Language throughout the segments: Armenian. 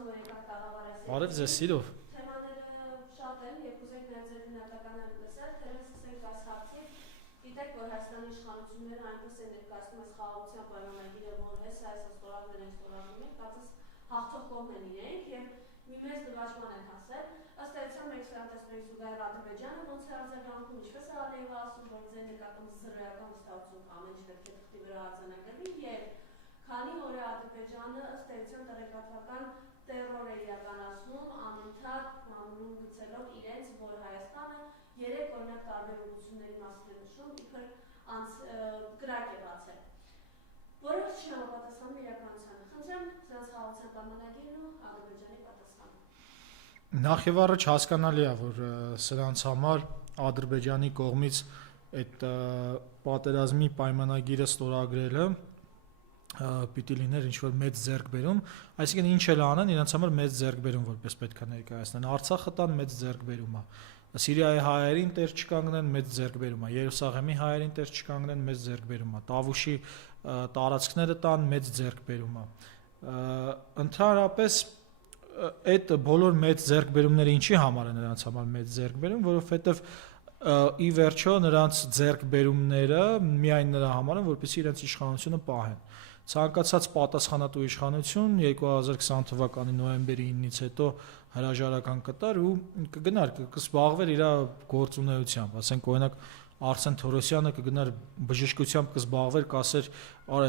Բարև ձեզ սիրով։ Թեմաները շատ են, եւ ուզենք նաև ձեր քննադատականը լսել, թերևս ասենք այս հարցի, գիտեք, որ Հայաստանի իշխանությունները այնպես են ներկայացնում այս խաղաղության պայմանագիրը, որ հեսա այս ստորագրել են, կարծես հաղթող կողմն են իրենք եւ մի մեծ դժվարություն են հասել։ Ըստ էության մենք սրանց տեսնենք զուգահեռ Ադրբեջանը ոնց է արձագանքում, ինչպես է Ալիևը ասում, որ ձեր նկատմամբ զրոյական վստահություն ամեն ինչ պետք է թղթի վրա արձանագրվի եւ քանի օր է Ադրբեջանը ըստ էության տեղեկատվական տերոր է իրականացնում անընդհատ համնում գցելով իրենց, որ Հայաստանը 3 օրինակ տարբեր ուղղությունների մասին է նշում, իբր կրակ է բացել, որը չհամապատասխանում իրականությանը։ Խնդրեմ սրանց խաղաղության պայմանագիրն ու Ադրբեջանի պատասխանը։ Նախ եւ առաջ հասկանալի է, որ սրանց համար Ադրբեջանի կողմից այդ պատերազմի պայմանագիրը ստորագրելը պիտի լիներ ինչ-որ մեծ ձեռքբերում, այսինքն ինչ էլ անեն, իրենց համար մեծ ձեռքբերում որպես պետք է ներկայացնեն։ Արցախը տան մեծ ձեռքբերում է։ Սիրիայի հայերին տեր չկանգնեն մեծ ձեռքբերում է։ Երուսաղեմի հայերին տեր չկանգնեն մեծ ձեռքբերում է։ Տավուշի տարածքները տան մեծ ձեռքբերում է։ Ընդհանրապես այդ բոլոր մեծ ձեռքբերումները ինչի համար են նրանց համար մեծ ձեռքբերում, որովհետև ի վերջո նրանց ձեռքբերումները միայն նրա համար են, որպեսզի իրենց իշխանությունը պահեն։ Ցանկացած պատասխանատու իշխանություն 2020 թվականի նոյեմբերի 9-ից հետո հրաժարական կտար ու կգնար կզբաղվեր իր գործունեությամբ, ասենք օրինակ Արսեն Թորոսյանը կգնար բժշկությամբ կզբաղվեր, կասեր, արա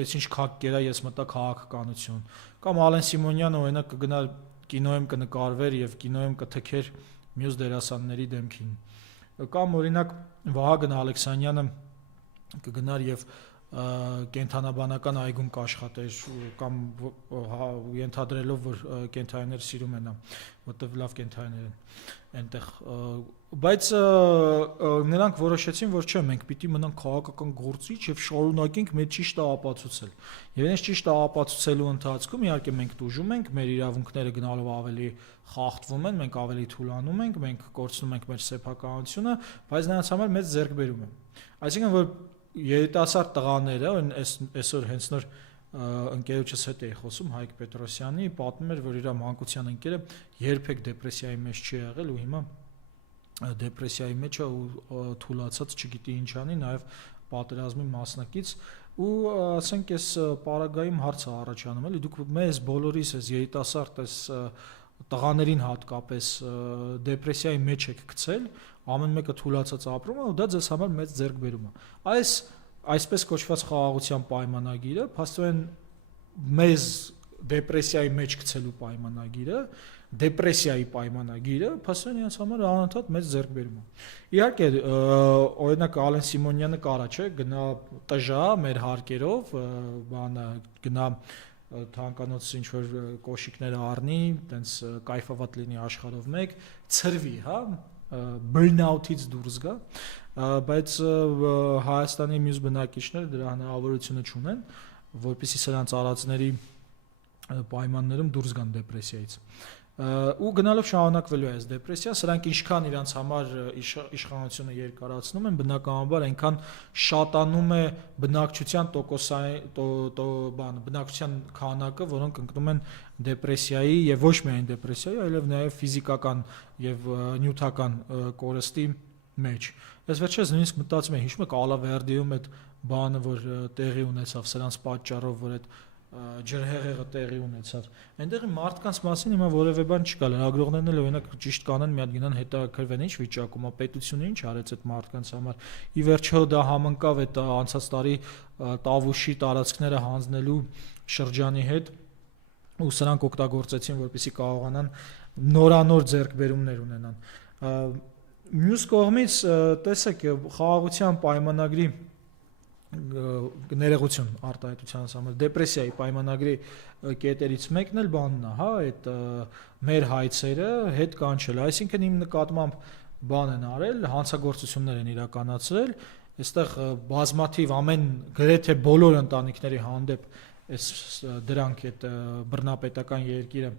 այս ինչ քակ կերա ես մտա քաղաքականություն, կամ Ալեն Սիմոնյանը օրինակ կգնար կինոյում կնկարվեր եւ կինոյում կթքեր մյուս դերասանների դեմքին, կամ օրինակ Վահագն Ալեքսանյանը կգնար եւ կենթանաբանական այգում կաշխատեր կամ ենթադրելով որ կենթայիներ սիրում են, որտեղ լավ կենթայիներ են այնտեղ, բայց նրանք որոշեցին, որ չէ, մենք պիտի մնանք քաղաքական գործիչ եւ շարունակենք մեր ճիշտը ապացուցել։ Եվ այս ճիշտը ապացուցելու ընթացքում իհարկե մենք տուժում ենք, մեր իրավունքները գնալով ավելի խախտվում են, մենք ավելի թուլանում ենք, մենք կորցնում ենք մեր սեփականությունը, բայց նրանց համար մեծ ձեռքբերում է։ Այսինքն որ երիտասարդ տղաները, այսօր հենց նոր ընկերոջս հետ էի խոսում Հայկ Պետրոսյանի, պատմում էր, որ իր մանկության ընկերը երբեք դեպրեսիայի մեջ չի եղել ու հիմա դեպրեսիայի մեջ է ու թուլացած չգիտի ինչ անի, նաև պատերազմի մասնակից ու ասենք այս պարագայում հարց է առաջանում, էլի դուք մեզ բոլորիս այս երիտասարդ այս տղաներին հատկապես դեպրեսիայի մեջ եք գցել, ամեն մեկը թուլացած ապրում է ու դա ձեզ համար մեծ ձեռքբերում է։ Այսպես կոչված խաղաղության պայմանագիրը, փաստորեն մեզ դեպրեսիայի մեջ գցելու պայմանագիրը, դեպրեսիայի պայմանագիրը, փաստորեն իրենց համար անընդհատ մեծ ձեռքբերում է։ Իհարկե, օրինակ Ալեն Սիմոնյանը կարա չէ, գնա տժա մեր հարկերով, բանը գնա թանկանոց ինչ որ կոշիկները առնի, տենց կայֆավատ լինի աշխարհով մեկ, ծրվի, հա, burnout-ից դուրս գա, բայց Հայաստանի մյուս բնակիչները դրա հնարավորությունը չունեն, որպեսզի սրանց արածների պայմաններում դուրս գան դեպրեսիայից։ Ու գնալով շարունակվելու է այս դեպրեսիան, սրանք ինչքան իրանց համար իշխանությունը երկարացնում են, բնականաբար այնքան շատանում է բնակչության բնակչության քանակը, որոնք ընկնում են դեպրեսիայի եւ ոչ միայն դեպրեսիայի, այլև նաեւ ֆիզիկական եւ նյութական կորստի մեջ։ Ես վերջերս նույնիսկ մտածում եմ, հիշում եք Ալավերդիում այդ բանը, որ տեղի ունեցավ սրանց պատճառով, որ այդ ջրհեղեղը տեղի ունեցավ։ Այնտեղի մարդկանց մասին հիմա որևէ բան չկա, լրագրողներն էլ օրինակ ճիշտ կանեն մի հատ գնան հետաքրքրվեն ինչ վիճակում է, պետությունը ինչ արեց այդ մարդկանց համար։ Ի վերջո դա համընկավ այդ անցած տարի Տավուշի տարածքները հանձնելու շրջանի հետ ու սրանք օգտագործեցին, որպեսզի կարողանան նորանոր ձեռքբերումներ ունենան։ Մյուս կողմից տեսեք խաղաղության պայմանագրի ներողություն արտահայտության համար դեպրեսիայի պայմանագրի կետերից մեկն էլ բանն է, հա, այդ մեր հայցերը հետ կանչել, այսինքն իմ նկատմամբ բան են արել, հանցագործություններ են իրականացրել, այստեղ բազմաթիվ ամեն գրեթե բոլոր ընտանիքների հանդեպ դրանք այդ բռնապետական երկիրը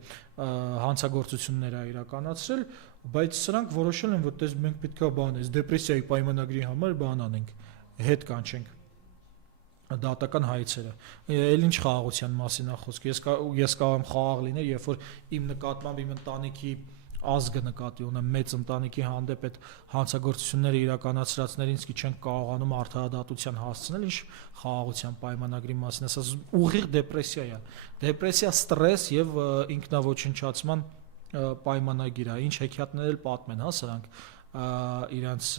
հանցագործություններ է իրականացրել, բայց սրանք որոշել են, որ մենք պետք է բան այս դեպրեսիայի պայմանագրի համար բան անենք, հետ կանչենք։ դատական հայցերը։ Էլ ինչ խաղաղության մասին է խոսքը։ Ես կարող եմ խաղաղ լինել, երբ որ իմ նկատմամբ իմ ընտանիքի ազգը նկատի ունեմ, մեծ ընտանիքի հանդեպ այդ հանցագործությունները իրականացրածներին իսկի չեն կարողանում արդարադատության հասցնել, ինչ խաղաղության պայմանագրի մասին է, ասես ուղիղ դեպրեսիա է։ Դեպրեսիա, ստրես եւ ինքնաոչնչացման պայմանագիր է, ինչ հեքիաթներ էլ պատմեն, հա, սրանք իրանց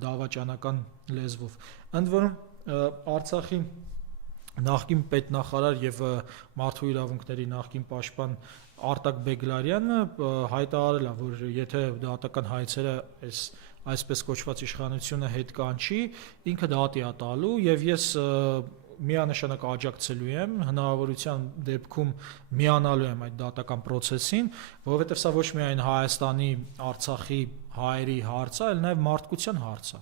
դավաճանական լեզվով։ Ընդ որում Արցախի նախկին պետնախարար եւ մարդու իրավունքների նախկին պաշտպան Արտակ Բեգլարյանը հայտարարել է, որ եթե դատական հայցերը այսպես կոչված իշխանությունը հետ կանչի, ինքը դատի է տալու եւ ես միանշանակ աջակցելու եմ, հնարավորության դեպքում միանալու եմ այդ դատական process-ին, որովհետեւ սա ոչ միայն Հայաստանի, Արցախի հայերի հարց է, այլ նաեւ մարդկության հարց է։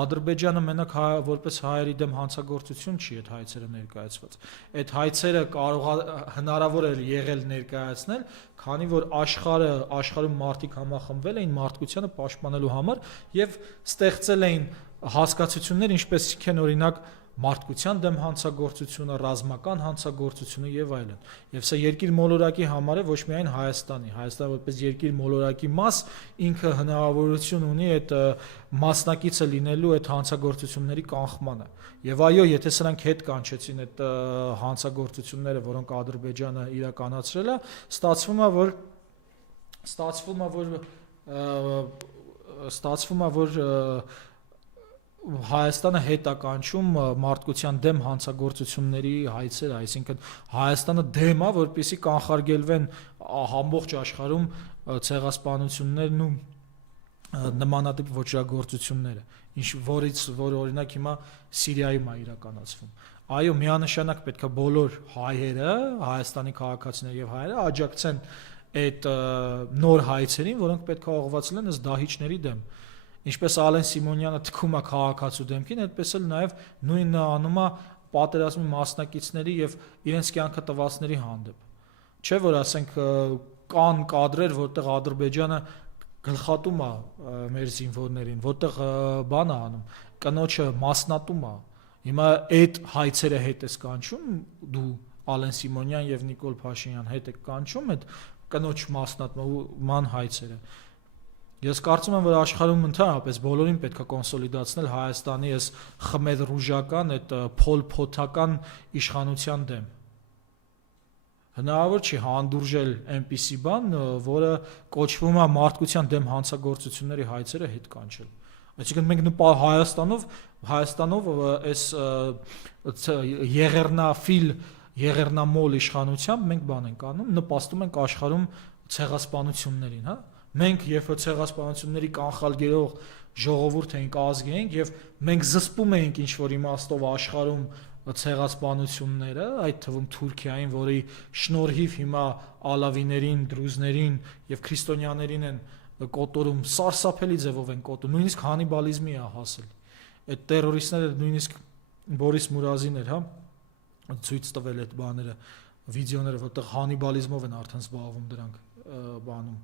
Ադրբեջանը մենակ որպես հայերի դեմ հանցագործություն չի այդ հայցերը ներկայացված։ Այդ հայցերը հնարավոր է եղել ներկայացնել, քանի որ աշխարհում մարդիկ համախմբվել էին մարդկությանը պաշտպանելու համար եւ ստեղծել էին հասկացություններ, ինչպեսիք են օրինակ մարդկության դեմ հանցագործությունը, ռազմական հանցագործությունը եւ այլն։ Եվ սա երկիր մոլորակի համար է, ոչ միայն Հայաստանի։ Հայաստանը որպես երկիր մոլորակի մաս ինքը հնարավորություն ունի այդ մասնակիցը լինելու այդ հանցագործությունների կանխմանը։ Եւ այո, եթե սրանք հետ կանչեցին այդ հանցագործությունները, որոնք Ադրբեջանը իրականացրել է, ստացվում է, որ Հայաստանը հետ է կանչում մարդկության դեմ հանցագործությունների հայցերը, այսինքն Հայաստանը դեմ է, որպեսզի կանխարգելվեն ամբողջ աշխարհում ցեղասպանություններն ու նմանատիպ ոճրագործությունները, որ օրինակ հիմա Սիրիայում է իրականացվում։ Այո, միանշանակ պետք է բոլոր հայերը, Հայաստանի քաղաքացիները եւ հայերը աջակցեն այդ նոր հայցերին, որոնք պետք է ուղղված լինեն ըստ դահիճների դեմ։ Ինչպես Ալեն Սիմոնյանը թքում է քաղաքացու դեմքին, այդպես էլ նաև նույնն անում է պատերազմի մասնակիցների եւ իրենց կյանքը տվածների հանդեպ։ Չէ՞ որ ասենք կան կադրեր, որտեղ Ադրբեջանը գլխատում է մեր զինվորներին, որտեղ բան է անում, կնոջը մասնատում է։ Հիմա այդ հայցերը հետ է կանչում, դու Ալեն Սիմոնյան եւ Նիկոլ Փաշինյան հետ եք կանչում այդ կնոջ մասնատման հայցերը։ Ես կարծում եմ, որ աշխարհում ընդհանրապես բոլորին պետք է կոնսոլիդացնել Հայաստանի այս խմեդ ռուժական, այդ փոլփոթական իշխանության դեմ։ Հնարավոր չի հանդուրժել այնպիսի բան, որը կոչվում է մարդկության դեմ հանցագործությունների հայցերը հետ կանչել։ Այսինքն մենք Հայաստանով այս եղեռնամոլ իշխանությամբ մենք բան ենք անում, նպաստում ենք աշխարհում ցեղասպանություններին, հա։ Մենք երբ որ ցեղասպանությունների կանխարգելող ժողովուրդ ենք, ազգ ենք եւ մենք զսպում ենք ինչ որ իմաստով աշխարհում ցեղասպանությունները, այդ թվում Թուրքիային, որի շնորհիվ հիմա ալավիներին, դրուզներին եւ քրիստոնյաներին են կոտորում, սարսափելի ձևով են կոտորում, նույնիսկ հանիբալիզմի է հասել։ Այդ տերորիստները նույնիսկ Բորիս Մուրազին էր, հա, ցույց տվել այդ բաները, վիդեոները, որտեղ հանիբալիզմով են արդեն զբաղվում դրանք բանում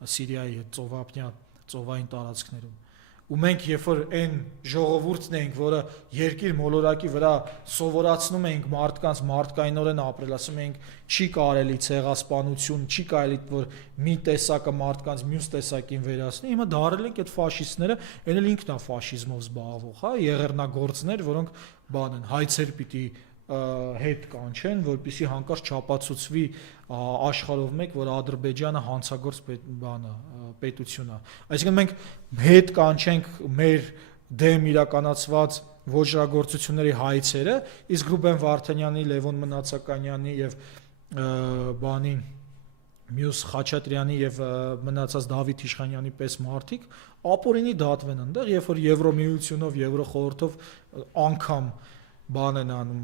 Սիրիայի ծովային տարածքներում։ Ու մենք երբ որ այն ժողովուրդն ենք, որը երկիր մոլորակի վրա սովորացնում ենք մարդկանց մարդկայնորեն ապրել, ասում ենք չի կարելի ցեղասպանություն, չի կարելի որ մի տեսակը մարդկանց մյուս տեսակին վերացնի, հիմա դարել ենք այդ ֆաշիստները, այն էլ ինքն է ֆաշիզմով զբաղվող, հա, եղեռնագործներ, որոնք բան են, հայցեր պիտի հետ կանչեն, որպեսզի հանկարծ չապացուցվի աշխարհով մեկ, որ Ադրբեջանը հանցագործ պետություն է։ Այսինքն մենք հետ կանչենք մեր դեմ իրականացված ոճրագործությունների հայցերը, իսկ Ռուբեն Վարդանյանի, Լևոն Մնացականյանի եւ բանի մյուս Խաչատրյանի եւ մնացած Դավիթ Իշխանյանի պես մարդիկ ապօրինի դատվեն այնտեղ, երբ որ Եվրոմիությունով, Եվրոխորհրդով անգամ բան են անում,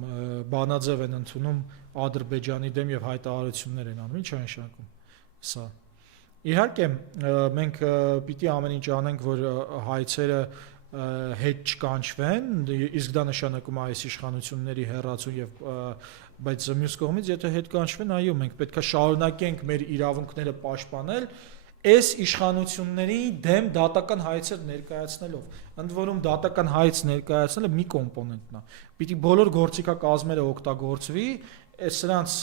բանաձև են ընդունում Ադրբեջանի դեմ եւ հայտարարություններ են անում, ինչ է նշանակում սա։ Իհարկե մենք պիտի ամեն ինչ անենք, որ հայցերը հետ չկանչվեն, իսկ դա նշանակում է այս իշխանությունների հեռացում եւ բայց մյուս կողմից եթե հետ կանչվեն, այո, մենք պետք է շարունակենք մեր իրավունքները պաշտպանել այս իշխանությունների դեմ դատական հայցեր ներկայացնելով, ընդ որում դատական հայց ներկայացնելը մի կոմպոնենտն է։ Պիտի բոլոր գործիքակազմերը օգտագործվի սրանց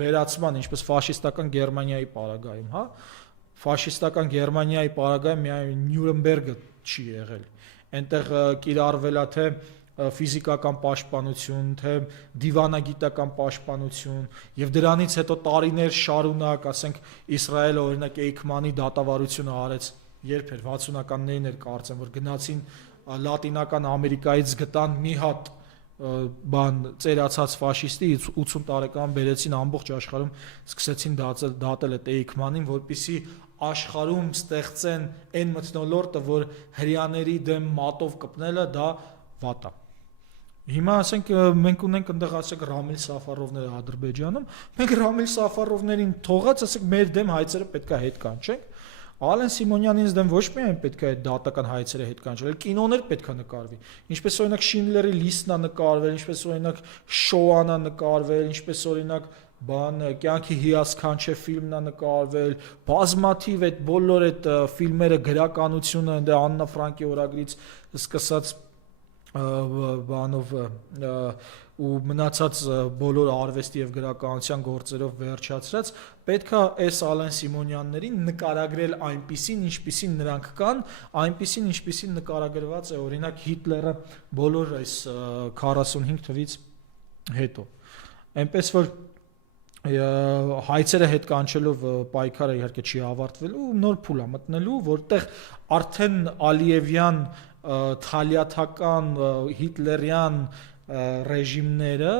վերացման, ինչպես ֆաշիստական Գերմանիայի պարագայում, հա, ֆաշիստական Գերմանիայի պարագայում միայն Նյուրնբերգը չի եղել։ Այնտեղ կիրառվել է թե ֆիզիկական պաշտպանություն, թե դիվանագիտական պաշտպանություն, եւ դրանից հետո տարիներ շարունակ, ասենք Իսրայելը օրինակ Էյքմանի դատավարությունը արեց, երբ էր 60-ականներին էր կարծեմ, որ գնացին Լատինական Ամերիկայից գտան մի հատ ծերացած ֆաշիստի 80 տարեկան բերեցին ամբողջ աշխարհում սկսեցին դատել այդ Էյքմանին, որպեսզի աշխարհում ստեղծեն այն մթնոլորտը, որ հрьяաների դեմ մատով կպնելը դա վատ է։ Հիմա ասենք մենք ունենք այնտեղ ասենք Ռամիլ Սաֆարովները Ադրբեջանում, մենք Ռամիլ Սաֆարովներին թողած ասենք մեր դեմ հայցերը պետքա հետ կանչենք։ Ալեն Սիմոնյանին's դեմ ոչ միայն պետք է այդ դատական հայցերը հետ կանչել, կինոներ պետք է նկարվի։ Ինչպես օրինակ Շինդլերի լիստն է նկարվել, ինչպես օրինակ Շոան է նկարվել, ինչպես օրինակ կյանքի հիասքանչե ֆիլմն է նկարվել, բազմաթիվ այդ բոլոր այդ ֆիլմերը գրականությունը ընդ Աննա Ֆրանկի օրագրից սկսած բանով ու մնացած բոլոր արվեստի եւ գրականության գործերով վերջացրած պետքա այս Ալեն Սիմոնյաններին նկարագրել այնպիսին, ինչպիսին նրանք կան, այնպիսին, ինչպիսին նկարագրված է օրինակ Հիտլերը բոլոր այս 45 թվից հետո։ Այնպես որ հայցերը հետ կանչելով պայքարը իհարկե չի ավարտվելու, նոր փուլ է մտնելու, որտեղ արդեն Ալիևյան թալիաթական հիտլերյան ռեժիմները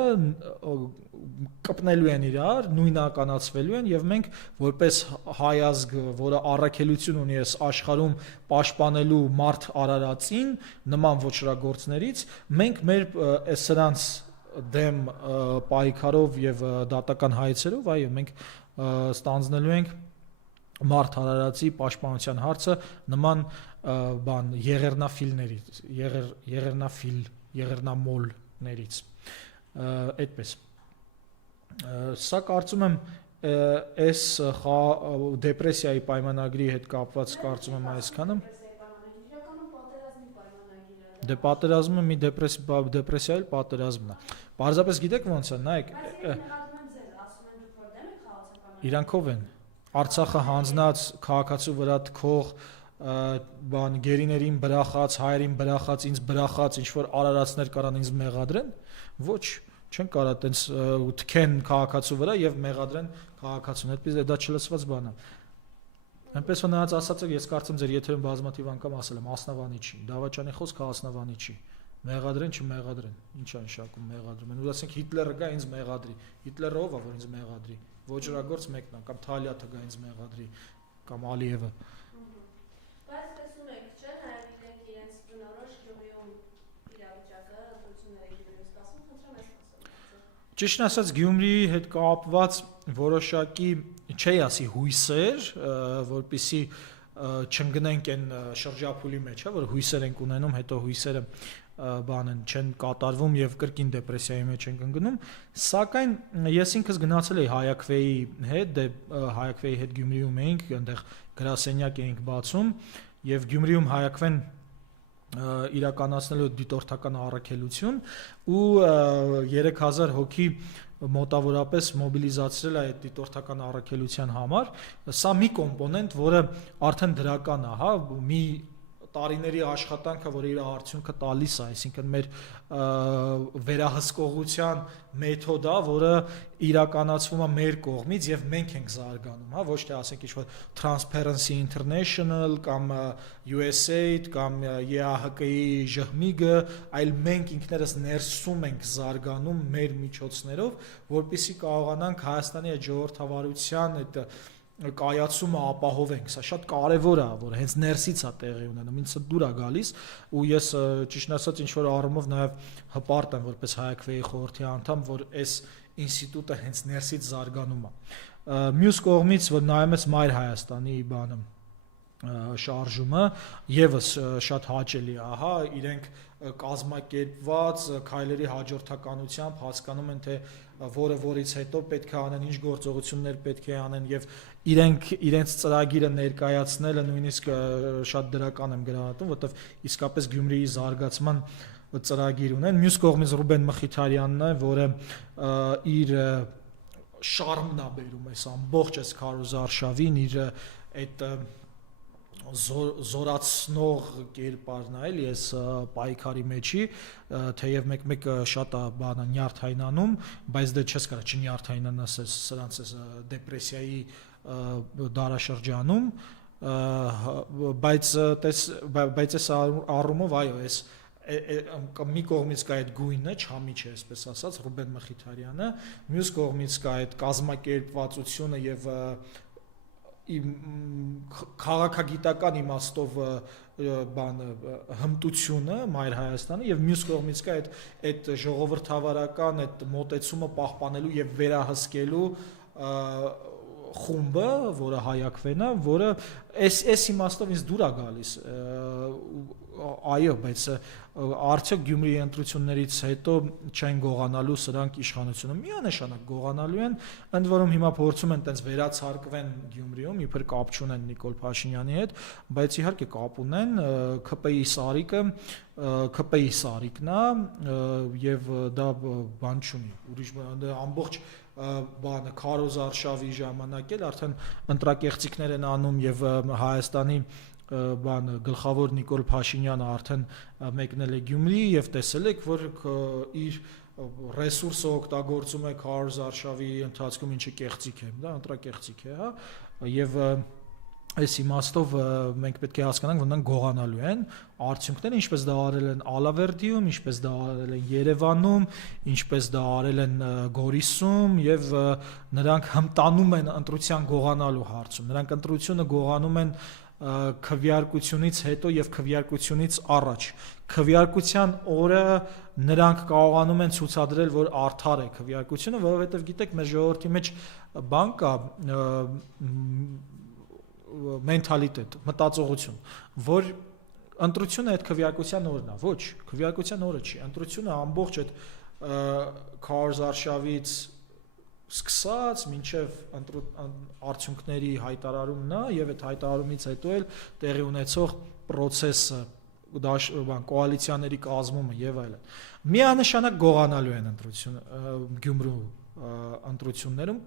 կպնելու են իրար, նույնականացվելու են եւ մենք որպես հայ ազգ, որը առաքելություն ունի այս աշխարհում պաշտպանելու մարդ արարածին նման ոչրագործներից, մենք մեր սրանց դեմ պայքարով եւ դատական հայցերով, այո, մենք ստանձնելու ենք մարդ արարածի պաշտպանության հարցը նման եղեռնամոլներից այդպես սա կարծում եմ այս դեպրեսիայի պայմանագրի հետ կապված կարծում եմ այսքանը դե պատերազմը մի դեպրեսիա էլ պատերազմն է բարձրապես գիտեք ոնց է նայեք իրանքով են Արցախը հանձնած քաղաքացու վրա թքող գերիներին բրախած, հայերին բրախած, ինձ բրախած, ինչ որ արարածներ կարան ինձ մեղադրեն, ոչ, չեն կարա տենց թքեն քաղաքացու վրա եւ մեղադրեն քաղաքացուն, այդպես դա չլսված բան է։ Այնպես որ նրանց ասածը ես կարծեմ ձեր եթերում բազմաթիվ անգամ ասել եմ, ասնավանի չի, դավաճանի խոսքը ասնավանի չի։ Մեղադրեն, չմեղադրեն, ինչ է նշանակում մեղադրում են։ Ու ասենք Հիտլերը գա ինձ մեղադրի, Հիտլերը ով է որ ինձ մեղադրի, ոչրագործ մեկն է, կամ Թալիաթը գա ինձ մեղադրի, կամ Ալիևը։ Բայց տեսնում եք, չէ՞, նաև իրենք իրենց բնորոշ Գյումրիում իրավիճակը ընտրությունների գնալուց կասում, խնդրեմ այս խոսել։ Ճիշտն ասած Գյումրիի հետ կապված որոշակի, չի ասի հույսեր, որպեսզի չընկնենք այն շրջափուլի մեջ, հա, որ հույսեր ենք ունենում, հետո հույսերը չեն կատարվում եւ կրկին դեպրեսիայի մեջ ենք ընկնում, սակայն ես ինքս գնացել էի Հայակվեի հետ Գյումրիում էինք, այնտեղ գրասենյակ էինք բացում եւ Գյումրիում Հայակվեն իրականացնելու դիտորդական առաքելություն ու 3000 հոգի մոտավորապես մոբիլիզացրել է այդ դիտորդական առաքելության համար, սա մի կոմպոնենտ, որը արդեն դրական է, հա, մի տարիների աշխատանքը, որ իր արդյունքը տալիս է, այսինքն մեր վերահսկողության մեթոդա, որը իրականացվում է մեր կողմից եւ մենք ենք զարգանում, հա, ոչ թե ասենք ինչ-որ Transparency International կամ USAID կամ ԵԱՀԿ-ի ԺՀՄԻԳ-ը, այլ մենք ինքներս ներսում ենք զարգանում մեր միջոցներով, որպեսզի կարողանանք Հայաստանի այդ ժողովրդավարության այդ կայացումը ապահովենք, սա շատ կարևոր է, որ հենց ներսից է տեղի ունենում, ինձ դուր է գալիս ու ես ճիշտ ասած ինչ որ առումով նաև հպարտ եմ որպես Հայակվեի խորհրդի անդամ, որ այս ինստիտուտը հենց ներսից զարգանում է։ Մյուս կողմից, որ նայում ես Մայր Հայաստանի բանը շարժումը եւս շատ հաճելի է, ահա իրենք կազմակերպված քայլերի հաջորդականությամբ հասկանում են թե որը որից հետո պետք է անեն, ինչ գործողություններ պետք է անեն եւ իրենց ծրագիրը ներկայացնելը նույնիսկ շատ դրական եմ գնահատում, որովհետեւ իսկապես Գյումրիի զարգացման ծրագիր ունեն։ Մյուս կողմից Ռուբեն Մխիթարյանն է, որը իր շարմն է բերում այս ամբողջ այս քարոզարշավին, իր այդ զորացնող կերպարն է, էլի այս պայքարի մեջի, թեև մեկ-մեկը շատ է բանը նյարդայնանում, բայց դե չես կարա չնյարդայնանաս սրանց այս դեպրեսիայի դարաշրջանում, բայց այս առումով այո, այս մի կողմից կա այդ գույնը, չամի չէ, այսպես ասած, Ռուբեն Մխիթարյանը, մյուս կողմից կա այդ կազմակերպվածությունը եւ քաղաքագիտական իմաստով բանը հմտությունը Մայր Հայաստանը եւ մյուս կողմից կա այդ ժողովրդավարական այդ մոտեցումը պահպանելու եւ վերահսկելու խումբը, որը հայակվեն է, որը այս իմաստով ինձ դուր է գալիս, այո, բայց արդյոք Գյումրիի ընտրություններից հետո չեն գողանալու սրանք իշխանությունը, միանշանակ գողանալու են, ընդ որում հիմա փորձում են տենց վերացարկվեն Գյումրիում, իբր կապ չունեն Նիկոլ Փաշինյանի հետ, բայց իհարկե կապ ունեն, ՔՊ-ի սարիկն է եւ դա բան չունի, ուրիշ ամբողջ բանը քարոզարշավի ժամանակ էլ արդեն ընտրակեղծիքներ են անում եւ Հայաստանի բանը գլխավոր Նիկոլ Փաշինյանը արդեն մեկնել է Գյումրի եւ տեսել եք, որ իր ռեսուրսը օգտագործում է քարոզարշավի ընթացքում, ինչը կեղծիք է, դա ընտրակեղծիք է, հա, եւ այս իմաստով մենք պետք է հասկանանք, որ նրանք գողանալու են արդյունքները, ինչպես դա արել են Ալավերդիում, ինչպես դա արել են Երևանում, ինչպես դա արել են Գորիսում եւ նրանք հմտանում են ընտրության գողանալու հարցում։ Նրանք ընտրությունը գողանում են քվեարկությունից հետո եւ քվեարկությունից առաջ։ Քվեարկության օրը նրանք կարողանում են ցուցադրել, որ արդար է քվեարկությունը, որովհետեւ գիտեք, մեր ժողովրդի մեջ բան կա մենթալիտետ, մտածողություն, որ ընտրությունը այդ քվեարկության օրն է, ոչ, քվեարկության օրը չի, ընտրությունը ամբողջ այդ քարոզարշավից սկսած մինչև արդյունքների հայտարարումն է եւ այդ հայտարարումից հետո էլ տեղի ունեցող process-ը, կոալիցիաների կազմումը եւ այլն։ Միանշանակ գողանալու են ընտրությունը Գյումրու ընտրություններում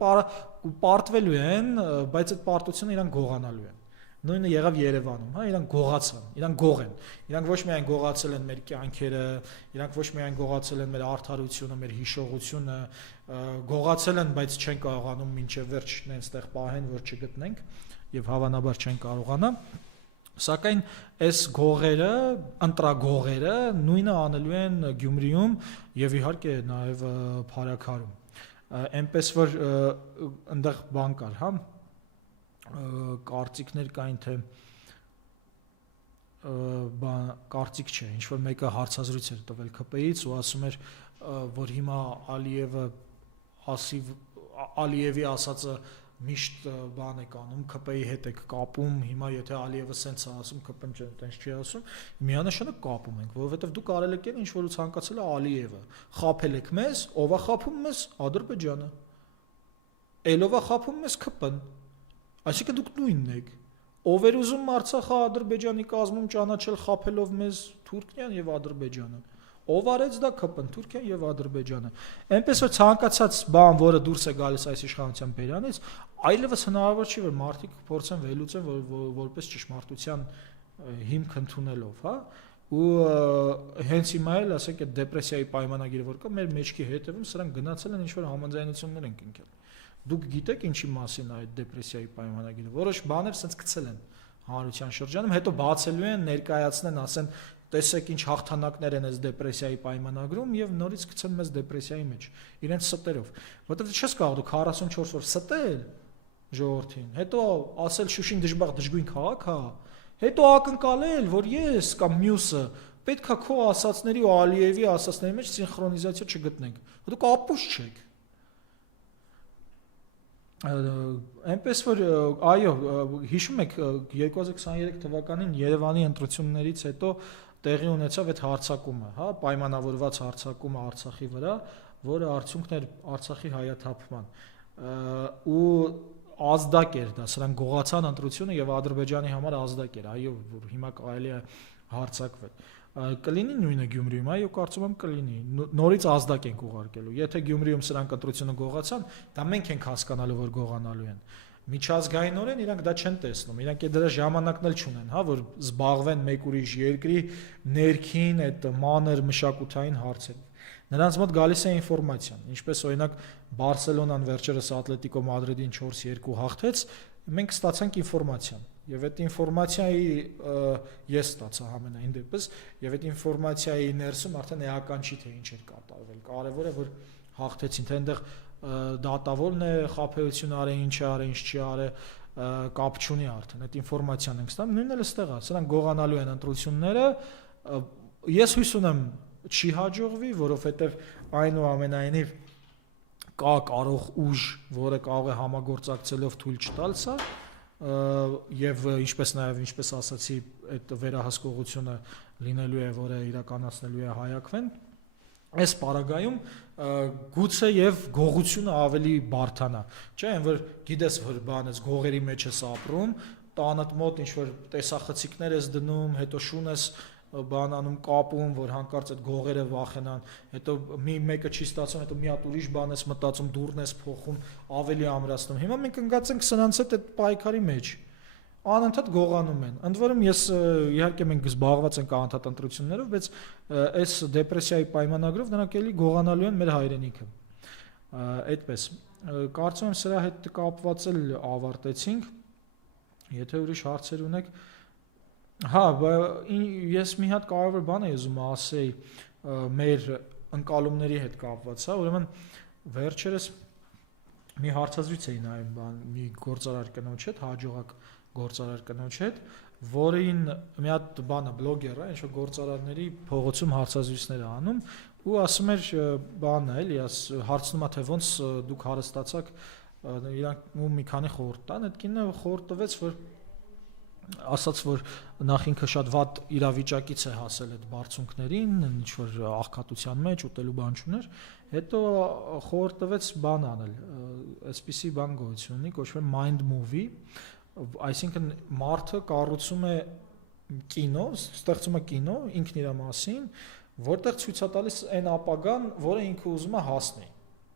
պարտվելու են, բայց այդ պարտությունը իրանք գողանալու են։ Նույնը եղավ Երևանում, հա, իրանք գողացան, իրանք գող են։ Իրանք ոչ միայն գողացել են մեր կյանքերը, իրանք ոչ միայն գողացել են մեր արդարությունը, մեր հիշողությունը, գողացել են, բայց չեն կարողանում մինչև վերջ այնտեղ պահեն, որ չգտնենք եւ հավանաբար չեն կարողանա։ Սակայն այս գողերը, ընտրագողերը նույնը անելու են Գյումրիում եւ իհարկե նաեւ Փարաքարում։ Այնպես որ այնտեղ բան կար, հա, կարծիքներ կային, թե կարծիք չէ, ինչ որ մեկը հարցազրույց էր տվել ՔՊ-ից ու ասում էր, որ հիմա Ալիևի ասածը միշտ բան է կանում, ՔՊ-ի հետ եք կապում, հիմա եթե Ալիևը սենց է ասում, ՔՊ-ն տենց չի ասում, միանշանակ կապում ենք, որովհետև դուք արել եք ինչ որ ցանկացել է Ալիևը, խաբել եք մեզ, ով է խաբում մեզ, Ադրբեջանը, ելով է խաբում մեզ ՔՊ-ն, այսինքն դուք նույնն եք, ով էր ուզում Արցախը Ադրբեջանի կազմում ճանաչել խաբելով մեզ Թուրքիան եւ Ադրբեջանը, ով արեց դա ՔՊ-ն, Թուրքիան եւ Ադրբեջանը։ Այնպես որ ցանկացած բան, որը դուրս է գալիս այս իշխանության բերանից, այլևս հնարավոր չի, որ մարդիկ փորձեն վերլուծեն որպես ճշմարտության հիմք ընդունելով, հա, ու հենց հիմա էլ ասեք այդ դեպրեսիայի պայմանագիրը որ կա, մեր մեջքի հետևում սրանք գնացել են ինչ-որ համաձայնություններ են կնքել։ Դուք գիտեք ինչի մասին է այդ դեպրեսիայի պայմանագիրը, որոշ բաներ սենց գցել են հանրության շրջանում, հետո բացելու են, ներկայացնեն, ասեն տեսեք ինչ հաղթանակներ են այս դեպրեսիայի պայմանագրում եւ նորից գցեն մեզ դեպրեսիայի մեջ իրենց ստերով, որովհետեւ չես կարող դու 44 օր ստել ժողովրդին, հետո ասել Շուշին դժգույն քաղաք է, հետո ակնկալել, որ ես կամ մյուսը պետքա քո ասածների ու Ալիևի ասածների մեջ սինխրոնիզացիա չգտնենք, դուք ապուշ չեք։ Այնպես որ այո, հիշում եք 2023 թվականին Երևանի ընտրություններից հետո տեղի ունեցավ այդ հարձակումը, հա, պայմանավորված հարձակումը Արցախի վրա, որը արդյունքն էր Արցախի հայաթափման։ Ու ազդակ էր դա, սրանք գողացան ընտրությունը եւ Ադրբեջանի համար ազդակ էր, այո, որ հիմա կարելի է հարձակվել։ Կլինի նույնը Գյումրիում, այո, կարծում եմ կլինի։ Նորից ազդակ ենք ուղարկելու։ Եթե Գյումրիում սրանք ընտրությունը գողացան, դա մենք ենք հասկանալու, որ գողանալու են։ Միջազգայինորեն իրանք դա չեն տեսնում, իրանք դրա ժամանակն էլ չունեն, հա, որ զբաղվեն մեկ ուրիշ երկրի ներքին այդ մանր մշակութային հարցերով։ Նրանց մոտ գալիս է ինֆորմացիան, ինչպես օրինակ Բարսելոնան վերջերս Ատլետիկո Մադրիդին 4-2 հաղթեց, մենք ստացանք ինֆորմացիան, եւ այդ ինֆորմացիայի ես ստացա համենայն դեպս, եւ այդ ինֆորմացիայի ներսում արդեն էական չի թե ինչ էր կատարվել։ Կարևորը որ հաղթեցին, թե այնտեղ դատավորն է խաբեություն արել, ինչ արել, ինչ չի արել, կապ չունի արդեն, այդ ինֆորմացիան ենք ստանում, նույնն էլ ստեղ է, սրանք գողանալու են ընտրությունները, ես հույս ունեմ չի հաջողվի, որովհետև այնուամենայնիվ կա կարող ուժ, որը կարող է համագործակցելով թույլ չտալ սա, եւ ինչպես ասացի, այդ վերահսկողությունը լինելու է, որը իրականացնելու է Հայաքվեն, այս պարագայում գուցե եւ գողությունը ավելի բարդանա, չէ՞, այն որ գիտես որ բանես գողերի մեջ ես ապրում, տանդ մոտ ինչ որ տեսախցիկներ ես դնում, հետո շուն ես բանանում կապում, որ հանկարծ այդ գողերը վախենան, հետո մեկը չի ստացում, հետո մի հատ ուրիշ բան ես մտածում, դուրն ես փոխում, ավելի ամրացնում։ Հիմա մենք ընկած ենք սրանց այդ պայքարի մեջ։ Անընդհատ գողանում են։ Ընդ որում ես իհարկե մենք զբաղված ենք անընդհատ ընտրություններով, բայց այս դեպրեսիայի պայմանագրով նրանք էլի գողանալու են մեր հայրենիքը։ Այդպես։ Կարծում եմ սրա հետ կապված էլ ավարտեցինք։ Եթե ուրիշ հարցեր ունեք, հա, ես մի հատ կարևոր բան եմ ուզում ասեի մեր ընկալումների հետ կապված, հա, ուրեմն վերջերս մի հարցազրույց էի նայում մի գործարար կնոջ հետ, հաջողակ գործարար կնոջ հետ, որին մի հատ բանը բլոգեր է, ինչ-որ գործարարների փողոցում հարցազրույցներ է անում ու ասում էր բանը էլի, հարցնում է թե ոնց դուք հարստացաք, իրանք ու մի քանի խորհուրդ տան, այդ կինը խորհուրդ տվեց, որ ասաց որ նախ ինքը շատ վատ իրավիճակից է հասել այդ բարձունքներին, ինչ որ աղքատության մեջ ուտելու բան չուներ, հետո խորհուրդ տվեց բան անել, այսպիսի բան գոյություն ունի, կոչվում է mind movie, այսինքն մարդը կառուցում է կինո, ստեղծում է կինո ինքն իր մասին, որտեղ ցույց է տալիս այն ապագան, որը ինքը ուզում է հասնի։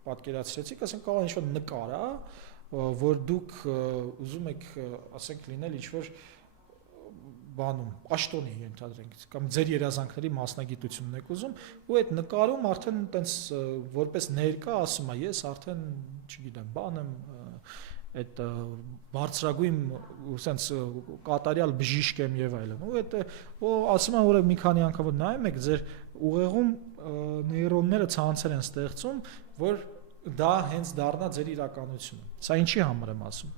Պատկերացրեցիք, ասենք կարող է ինչ-որ նկար, որ դուք ուզում եք, ասենք, լինել ինչ-որ բանում, աշտոնի ենթադրենք, կամ ձեր երազանքների մասնագիտությունն եք ուզում, ու այդ նկարում արդեն տենց որպես ներկա ասում է, ես արդեն, չգիտեմ, բան եմ, այդ բարձրագույն sense կատարյալ բժիշկ եմ եւ այլն։ Ու այդ ասում եմ, որ մի քանի անգամ որ նայում եք, ձեր ուղեղում նեյրոնները ցանցեր են ստեղծում, որ դա հենց դառնա ձեր իրականությունը։ Սա ինչի համար եմ ասում։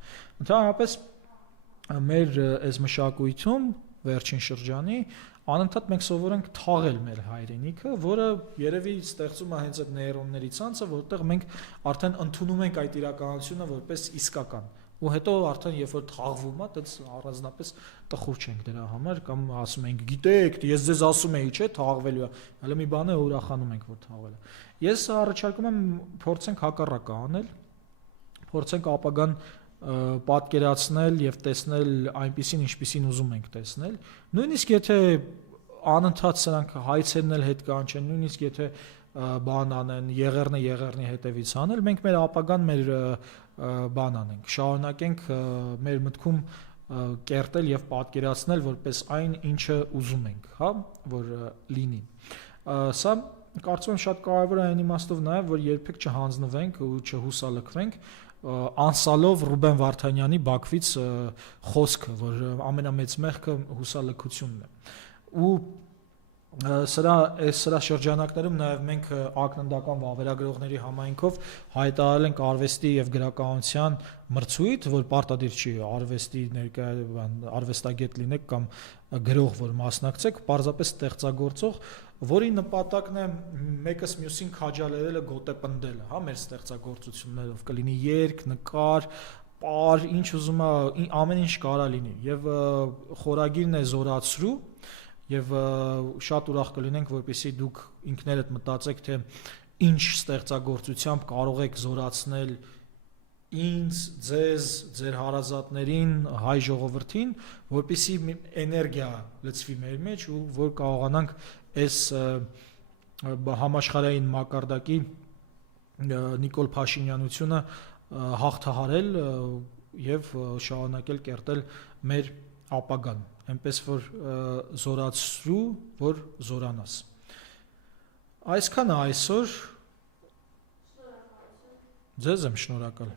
Ընդհանրապես մեր այս մշակույթում վերջին շրջանի անընդհատ մենք սովորենք թաղել մեր հայրենիքը, որը երևի ստեղծում է հենց այդ նեյրոնների ցանցը, որտեղ մենք արդեն ընդունում ենք այդ իրականությունը որպես իսկական։ Ու հետո արդեն երբ որ թաղվում է, դա առանձնապես տխուր չենք դրա համար կամ ասում ենք, գիտեք, ես ձեզ ասում էի, չէ, թաղվելու է։ Հələ մի բան է ուրախանում ենք, որ թաղվել է։ Ես առաջարկում եմ փորձենք հակառակը անել, փորձենք ապագան պատկերացնել եւ տեսնել այնպիսին, ինչպիսին ուզում ենք տեսնել։ Նույնիսկ եթե անընդհատ սրանք հայցերն էլ հետ կանչեն, նույնիսկ եթե բան անեն, եղեռնի հետևից անել, մենք մեր ապագան մեր բան անենք, շարունակենք մեր մտքում կերտել եւ պատկերացնել որպես այն, ինչը ուզում ենք, հա, որ լինի։ Սա կարծում եմ շատ կարեւոր է այն իմաստով նաեւ, որ երբեք չհանձնվենք ու չհուսալքվենք անսալով Ռուբեն Վարդանյանի Բաքվից խոսքը, որ ամենամեծ մեղքը հուսալքությունն է։ Ու սրա շրջանակներում նաև մենք ակննդական վավերագրողների համայնքով հայտարարել ենք արվեստի եւ գրականության մրցույթ, որ պարտադիր չի արվեստի արվեստագետ լինեք կամ գրող, որ մասնակցեք, պարզապես ստեղծագործող, որի նպատակն է մեկս մյուսին քաջալերելը, գոտեպնդելը, հա, մեր ստեղծագործություններով, կլինի երգ, նկար, պար, ինչ ուզում է, ամեն ինչ կարա լինի, եւ խորագիրն է զորացրու, եւ շատ ուրախ կլինենք, որպեսզի դուք ինքներդ մտածեք, թե ինչ ստեղծագործությամբ կարող եք զորացնել ինձ, ձեզ, ձեր հարազատներին, հայ ժողովրդին, որպեսզի էներգիա լցվի մեր մեջ ու որ կարողանանք այս համաշխարհային մակարդակի Նիկոլ Փաշինյանությունը հաղթահարել եւ շարունակել կերտել մեր ապագան, այնպես որ զորացրու, որ զորանաս։ Այսքանը այսօր, ձեզ եմ շնորհակալ։